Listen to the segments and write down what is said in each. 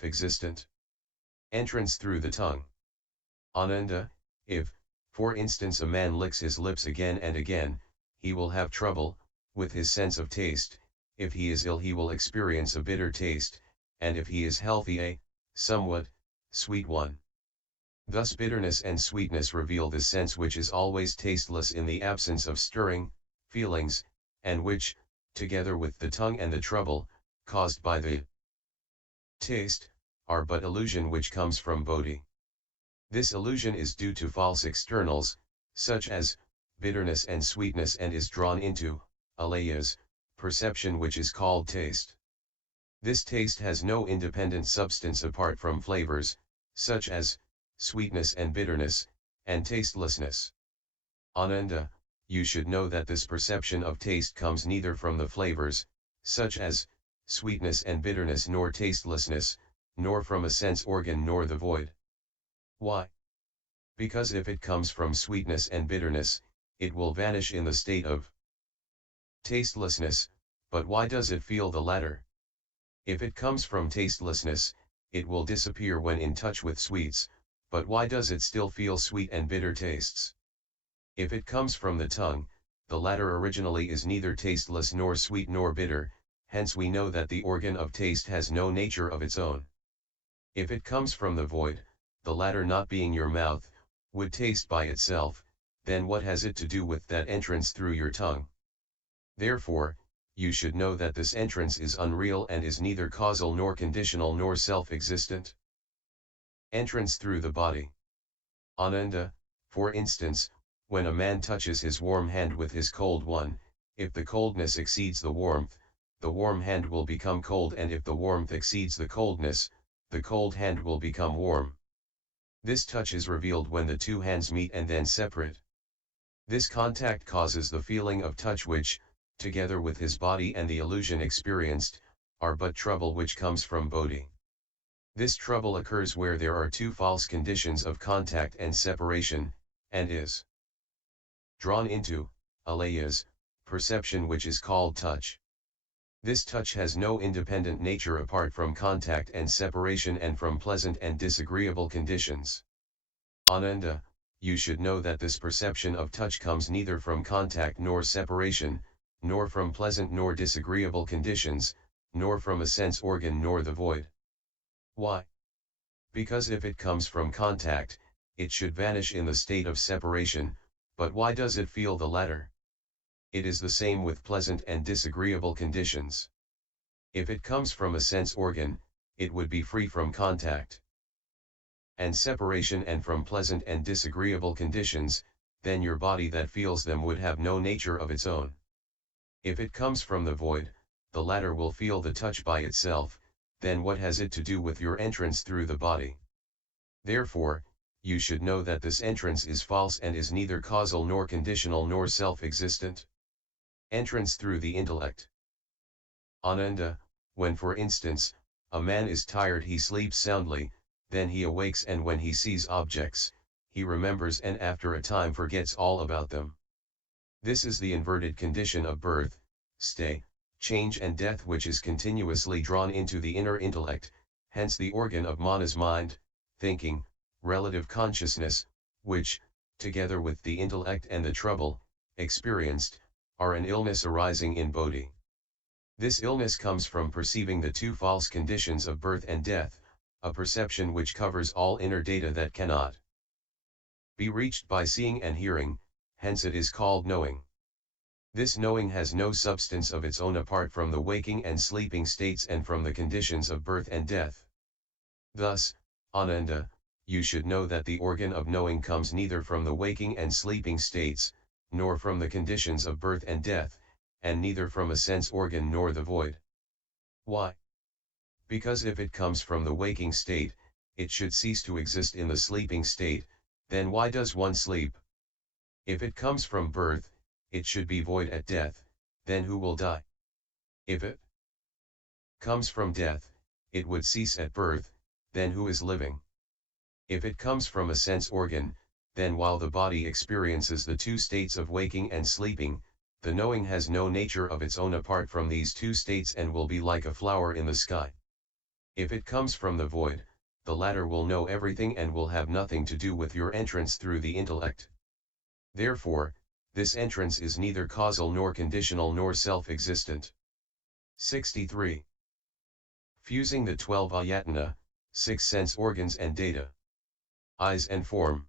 self-existent. Entrance through the tongue. Ananda, if, for instance, a man licks his lips again and again, he will have trouble with his sense of taste. If he is ill, he will experience a bitter taste, and if he is healthy, a somewhat sweet one. Thus bitterness and sweetness reveal the sense which is always tasteless in the absence of stirring feelings, and which, together with the tongue and the trouble caused by the taste, are but illusion which comes from Bodhi. This illusion is due to false externals, such as bitterness and sweetness, and is drawn into alayas, perception, which is called taste. This taste has no independent substance apart from flavors, such as sweetness and bitterness, and tastelessness. Ananda, you should know that this perception of taste comes neither from the flavors, such as sweetness and bitterness, nor tastelessness, nor from a sense organ, nor the void. Why? Because if it comes from sweetness and bitterness, it will vanish in the state of tastelessness. But why does it feel the latter? If it comes from tastelessness, it will disappear when in touch with sweets, but why does it still feel sweet and bitter tastes? If it comes from the tongue, the latter originally is neither tasteless nor sweet nor bitter, hence we know that the organ of taste has no nature of its own. If it comes from the void, the latter not being your mouth, would taste by itself, then what has it to do with that entrance through your tongue? Therefore, you should know that this entrance is unreal and is neither causal nor conditional nor self-existent. Entrance through the body. Ananda, for instance, when a man touches his warm hand with his cold one, if the coldness exceeds the warmth, the warm hand will become cold, and if the warmth exceeds the coldness, the cold hand will become warm. This touch is revealed when the two hands meet and then separate. This contact causes the feeling of touch which, together with his body and the illusion experienced, are but trouble which comes from Bodhi. This trouble occurs where there are two false conditions of contact and separation, and is drawn into alayas, perception, which is called touch. This touch has no independent nature apart from contact and separation and from pleasant and disagreeable conditions. Ananda, you should know that this perception of touch comes neither from contact nor separation, nor from pleasant nor disagreeable conditions, nor from a sense organ nor the void. Why? Because if it comes from contact, it should vanish in the state of separation, but why does it feel the latter? It is the same with pleasant and disagreeable conditions. If it comes from a sense organ, it would be free from contact and separation and from pleasant and disagreeable conditions, then your body that feels them would have no nature of its own. If it comes from the void, the latter will feel the touch by itself, then what has it to do with your entrance through the body? Therefore, you should know that this entrance is false and is neither causal nor conditional nor self-existent. Entrance through the intellect. Ananda, when for instance, a man is tired, he sleeps soundly, then he awakes, and when he sees objects, he remembers and after a time forgets all about them. This is the inverted condition of birth, stay, change and death, which is continuously drawn into the inner intellect, hence the organ of mana's mind, thinking, relative consciousness, which, together with the intellect and the trouble experienced, are an illness arising in Bodhi. This illness comes from perceiving the two false conditions of birth and death, a perception which covers all inner data that cannot be reached by seeing and hearing, hence it is called knowing. This knowing has no substance of its own apart from the waking and sleeping states and from the conditions of birth and death. Thus, Ananda, you should know that the organ of knowing comes neither from the waking and sleeping states, nor from the conditions of birth and death, and neither from a sense organ nor the void. Why? Because if it comes from the waking state, it should cease to exist in the sleeping state, then why does one sleep? If it comes from birth, it should be void at death, then who will die? If it comes from death, it would cease at birth, then who is living? If it comes from a sense organ, then while the body experiences the two states of waking and sleeping, the knowing has no nature of its own apart from these two states and will be like a flower in the sky. If it comes from the void, the latter will know everything and will have nothing to do with your entrance through the intellect. Therefore, this entrance is neither causal nor conditional nor self-existent. 63. Fusing the 12 ayatana, 6 sense organs and data. Eyes and form.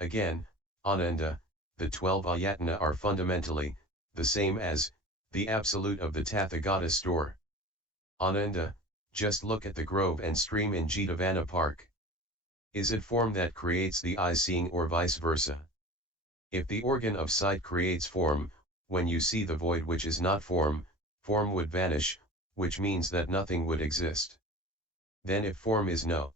Again, Ananda, the 12 ayatana are fundamentally the same as the absolute of the Tathagata store. Ananda, just look at the grove and stream in Jetavana Park. Is it form that creates the eye seeing or vice versa? If the organ of sight creates form, when you see the void which is not form, form would vanish, which means that nothing would exist. Then if form is no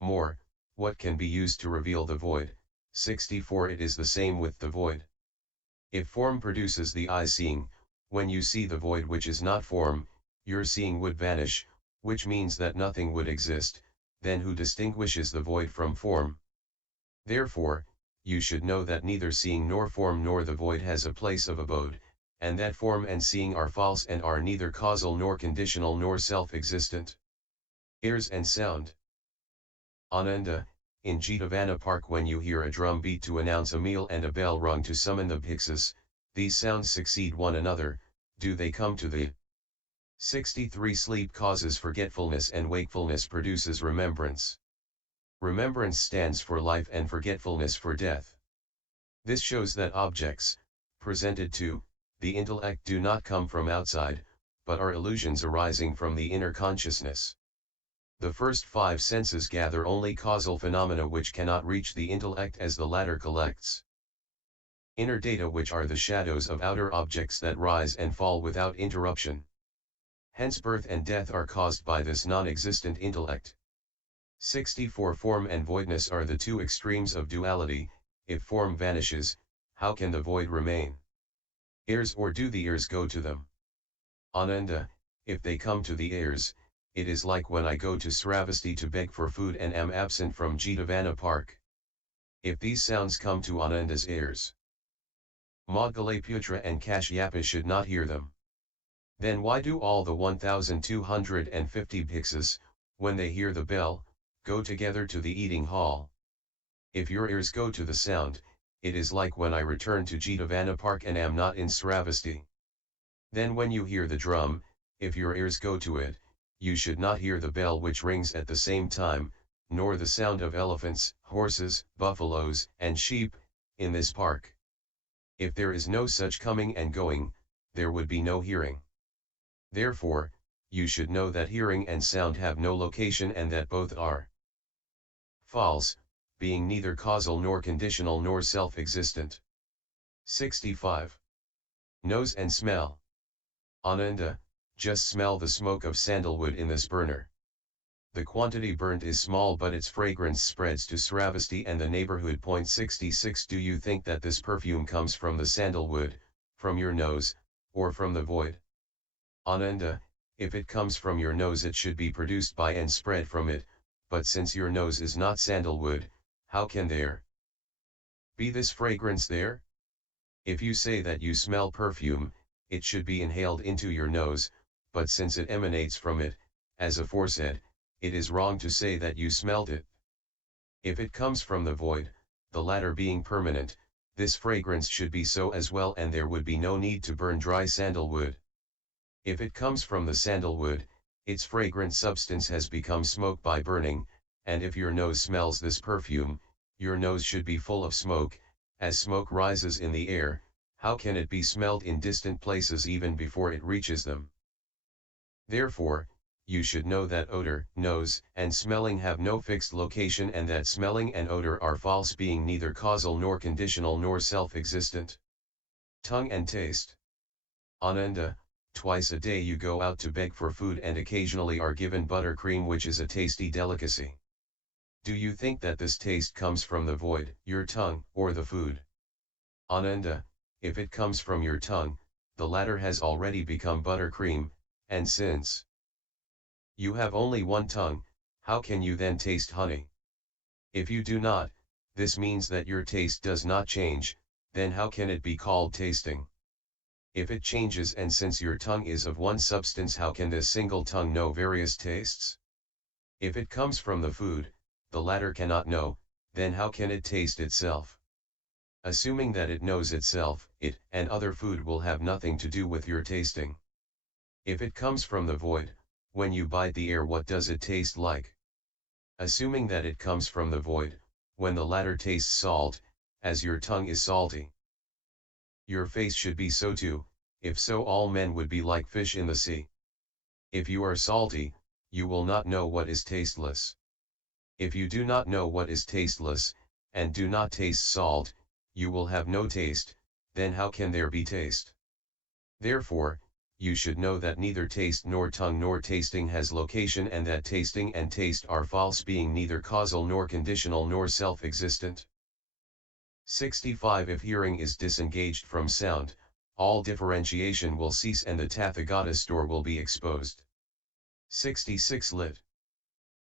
more, what can be used to reveal the void? 64. It is the same with the void. If form produces the eye seeing, when you see the void which is not form, your seeing would vanish, which means that nothing would exist. Then who distinguishes the void from form? Therefore, you should know that neither seeing nor form nor the void has a place of abode, and that form and seeing are false and are neither causal nor conditional nor self-existent. Ears and sound. Ananda, in Jetavana Park, when you hear a drum beat to announce a meal and a bell rung to summon the bhikshus, these sounds succeed one another. Do they come to thee? 63. Sleep causes forgetfulness and wakefulness produces remembrance. Remembrance stands for life and forgetfulness for death. This shows that objects, presented to the intellect, do not come from outside, but are illusions arising from the inner consciousness. The first 5 senses gather only causal phenomena which cannot reach the intellect, as the latter collects inner data, which are the shadows of outer objects that rise and fall without interruption. Hence birth and death are caused by this non-existent intellect. 64. Form and voidness are the 2 extremes of duality. If form vanishes, how can the void remain? Ears, or do the ears go to them? Ananda, if they come to the ears, it is like when I go to Sravasti to beg for food and am absent from Jetavana Park. If these sounds come to Ananda's ears, Maudgalaputra and Kashyapa should not hear them. Then why do all the 1,250 bhikshus, when they hear the bell, go together to the eating hall? If your ears go to the sound, it is like when I return to Jetavana Park and am not in Sravasti. Then when you hear the drum, if your ears go to it, you should not hear the bell which rings at the same time, nor the sound of elephants, horses, buffaloes, and sheep, in this park. If there is no such coming and going, there would be no hearing. Therefore, you should know that hearing and sound have no location and that both are false, being neither causal nor conditional nor self-existent. 65. Nose and smell. Ananda, just smell the smoke of sandalwood in this burner. The quantity burnt is small, but its fragrance spreads to Sravasti and the neighborhood. 66. Do you think that this perfume comes from the sandalwood, from your nose, or from the void? Ananda, if it comes from your nose, it should be produced by and spread from it, but since your nose is not sandalwood, how can there be this fragrance there? If you say that you smell perfume, it should be inhaled into your nose, but since it emanates from it, as aforesaid, it is wrong to say that you smelled it. If it comes from the void, the latter being permanent, this fragrance should be so as well, and there would be no need to burn dry sandalwood. If it comes from the sandalwood, its fragrant substance has become smoke by burning, and if your nose smells this perfume, your nose should be full of smoke. As smoke rises in the air, how can it be smelled in distant places even before it reaches them? Therefore, you should know that odor, nose, and smelling have no fixed location, and that smelling and odor are false, being neither causal nor conditional nor self-existent. Tongue and taste. Ananda, twice a day you go out to beg for food and occasionally are given buttercream, which is a tasty delicacy. Do you think that this taste comes from the void, your tongue, or the food? Ananda, if it comes from your tongue, the latter has already become buttercream, and since you have only one tongue, how can you then taste honey? If you do not, this means that your taste does not change, then how can it be called tasting? If it changes, and since your tongue is of one substance, how can this single tongue know various tastes? If it comes from the food, the latter cannot know, then how can it taste itself? Assuming that it knows itself, it and other food will have nothing to do with your tasting. If it comes from the void, when you bite the air, what does it taste like? Assuming that it comes from the void, when the latter tastes salt, as your tongue is salty. Your face should be so too, if so all men would be like fish in the sea. If you are salty, you will not know what is tasteless. If you do not know what is tasteless, and do not taste salt, you will have no taste, then how can there be taste? Therefore, you should know that neither taste nor tongue nor tasting has location, and that tasting and taste are false, being neither causal nor conditional nor self-existent. 65. If hearing is disengaged from sound, all differentiation will cease and the Tathagata's door will be exposed. 66. Lit.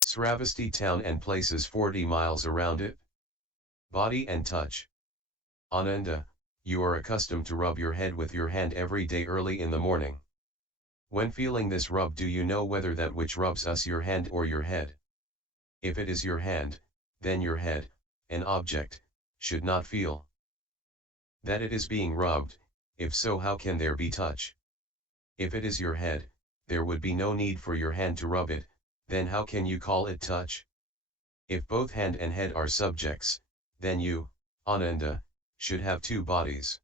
Sravasti town and places 40 miles around it. Body and touch. Ananda, you are accustomed to rub your head with your hand every day early in the morning. When feeling this rub, do you know whether that which rubs us your hand or your head? If it is your hand, then your head, an object, should not feel that it is being rubbed. If so, how can there be touch? If it is your head, there would be no need for your hand to rub it, then how can you call it touch? If both hand and head are subjects, then you, Ananda, should have two bodies.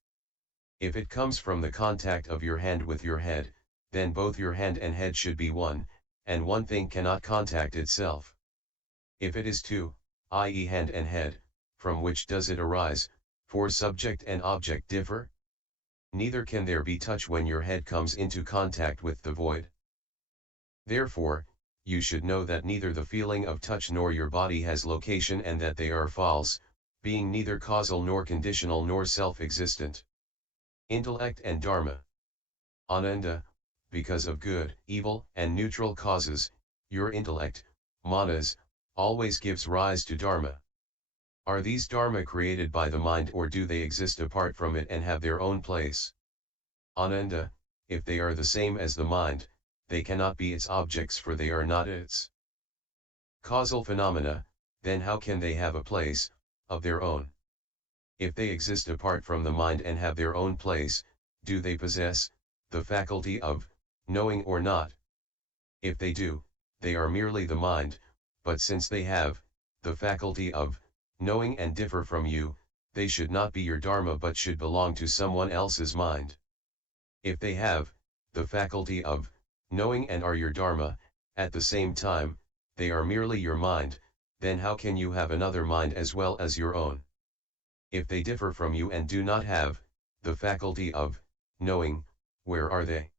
If it comes from the contact of your hand with your head, then both your hand and head should be one, and one thing cannot contact itself. If it is two, i.e. hand and head, from which does it arise, for subject and object differ? Neither can there be touch when your head comes into contact with the void. Therefore, you should know that neither the feeling of touch nor your body has location, and that they are false, being neither causal nor conditional nor self-existent. Intellect and Dharma. Ananda, because of good, evil, and neutral causes, your intellect, manas, always gives rise to Dharma. Are these Dharma created by the mind, or do they exist apart from it and have their own place? Ananda, if they are the same as the mind, they cannot be its objects, for they are not its causal phenomena, then how can they have a place of their own? If they exist apart from the mind and have their own place, do they possess the faculty of knowing or not? If they do, they are merely the mind, but since they have the faculty of knowing and differ from you, they should not be your Dharma but should belong to someone else's mind. If they have the faculty of knowing and are your Dharma, at the same time, they are merely your mind, then how can you have another mind as well as your own? If they differ from you and do not have the faculty of knowing, where are they?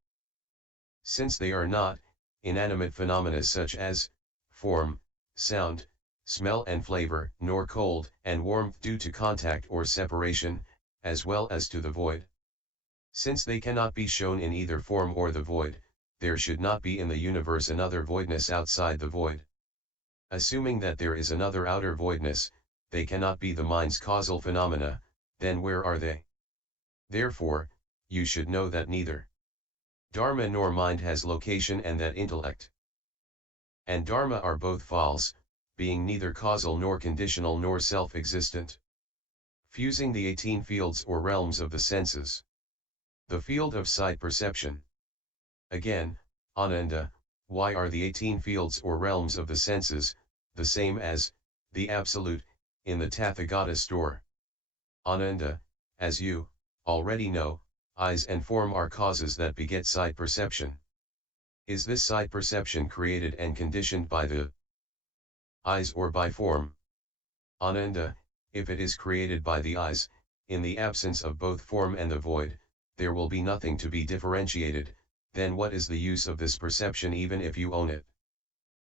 Since they are not inanimate phenomena such as form, sound, smell and flavor, nor cold and warmth due to contact or separation, as well as to the void. Since they cannot be shown in either form or the void, there should not be in the universe another voidness outside the void. Assuming that there is another outer voidness, they cannot be the mind's causal phenomena, then where are they? Therefore, you should know that neither Dharma nor mind has location, and that intellect and Dharma are both false, being neither causal nor conditional nor self-existent. Fusing the 18 fields or realms of the senses. The field of sight perception. Again, Ananda, why are the 18 fields or realms of the senses the same as the Absolute in the Tathagata's door? Ananda, as you already know, eyes and form are causes that beget sight perception. Is this sight perception created and conditioned by the eyes or by form? Ananda, if it is created by the eyes, in the absence of both form and the void, there will be nothing to be differentiated, then what is the use of this perception even if you own it?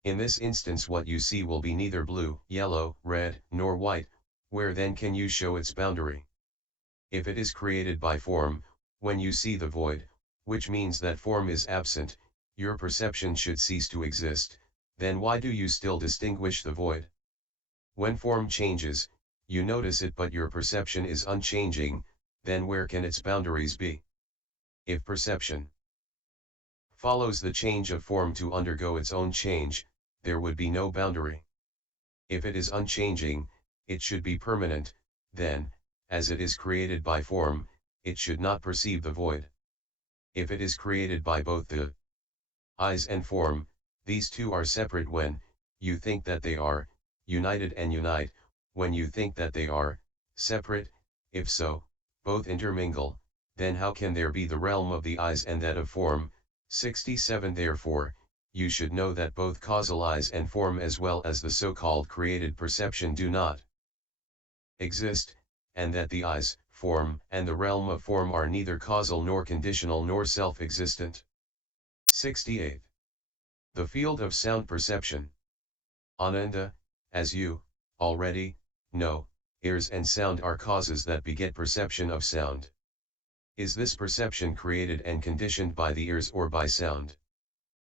In this instance what you see will be neither blue, yellow, red, nor white, where then can you show its boundary? If it is created by form, when you see the void, which means that form is absent, your perception should cease to exist, then why do you still distinguish the void? When form changes, you notice it but your perception is unchanging, then where can its boundaries be? If perception follows the change of form to undergo its own change, there would be no boundary. If it is unchanging, it should be permanent, then, as it is created by form, it should not perceive the void. If it is created by both the eyes and form, these two are separate when you think that they are united, and unite when you think that they are separate. If so, both intermingle, then how can there be the realm of the eyes and that of form? 67 Therefore, you should know that both causal eyes and form as well as the so-called created perception do not exist, and that the eyes, form, and the realm of form are neither causal nor conditional nor self-existent. 68. The field of sound perception. Ananda, as you already know, ears and sound are causes that beget perception of sound. Is this perception created and conditioned by the ears or by sound?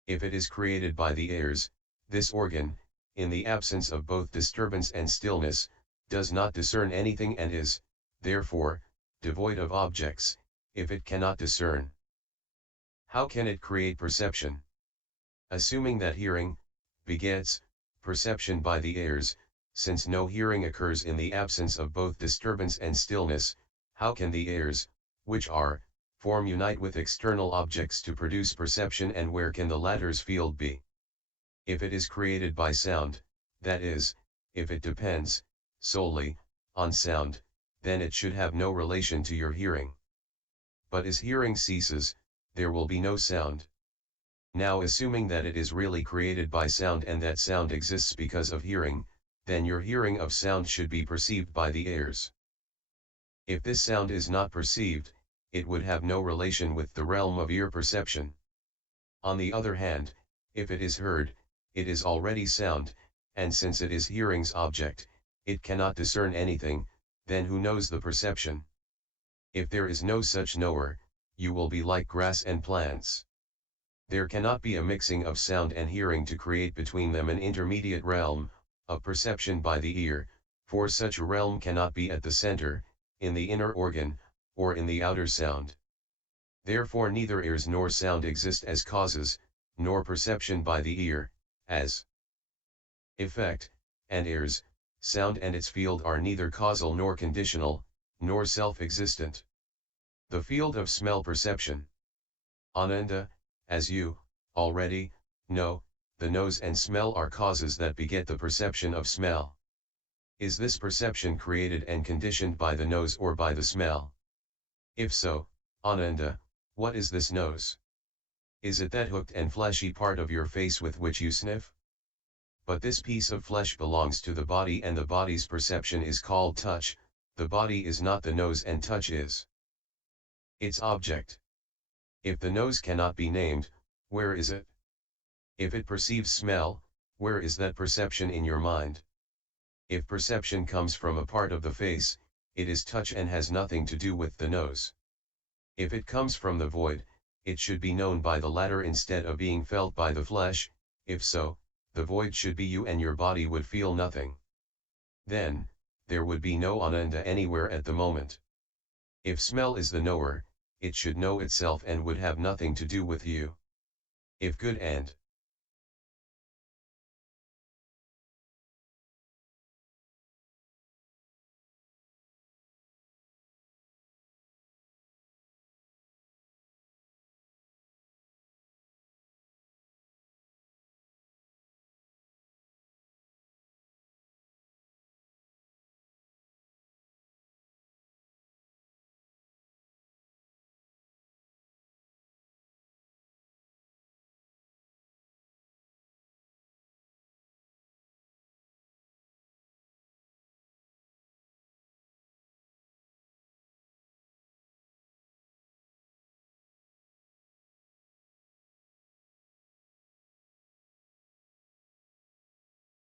If it is created by the ears, this organ, in the absence of both disturbance and stillness, does not discern anything and is, therefore, devoid of objects, if it cannot discern. How can it create perception? Assuming that hearing begets perception by the ears, since no hearing occurs in the absence of both disturbance and stillness, how can the ears, which are form, unite with external objects to produce perception, and where can the latter's field be? If it is created by sound, that is, if it depends solely on sound, then it should have no relation to your hearing. But as hearing ceases, there will be no sound. Now, assuming that it is really created by sound and that sound exists because of hearing, then your hearing of sound should be perceived by the ears. If this sound is not perceived, it would have no relation with the realm of ear perception. On the other hand, if it is heard, it is already sound, and since it is hearing's object, it cannot discern anything, then who knows the perception? If there is no such knower, you will be like grass and plants. There cannot be a mixing of sound and hearing to create between them an intermediate realm of perception by the ear, for such a realm cannot be at the center, in the inner organ, or in the outer sound. Therefore neither ears nor sound exist as causes, nor perception by the ear, as effect, and ears, sound and its field are neither causal nor conditional, nor self-existent. The field of smell perception. Ananda, as you already know, the nose and smell are causes that beget the perception of smell. Is this perception created and conditioned by the nose or by the smell? If so, Ananda, what is this nose? Is it that hooked and fleshy part of your face with which you sniff? But this piece of flesh belongs to the body, and the body's perception is called touch. The body is not the nose, and touch is its object. If the nose cannot be named, where is it? If it perceives smell, where is that perception in your mind? If perception comes from a part of the face, it is touch and has nothing to do with the nose. If it comes from the void, it should be known by the latter instead of being felt by the flesh. If so, the void should be you and your body would feel nothing. Then, there would be no Ananda anywhere at the moment. If smell is the knower, it should know itself and would have nothing to do with you. If good and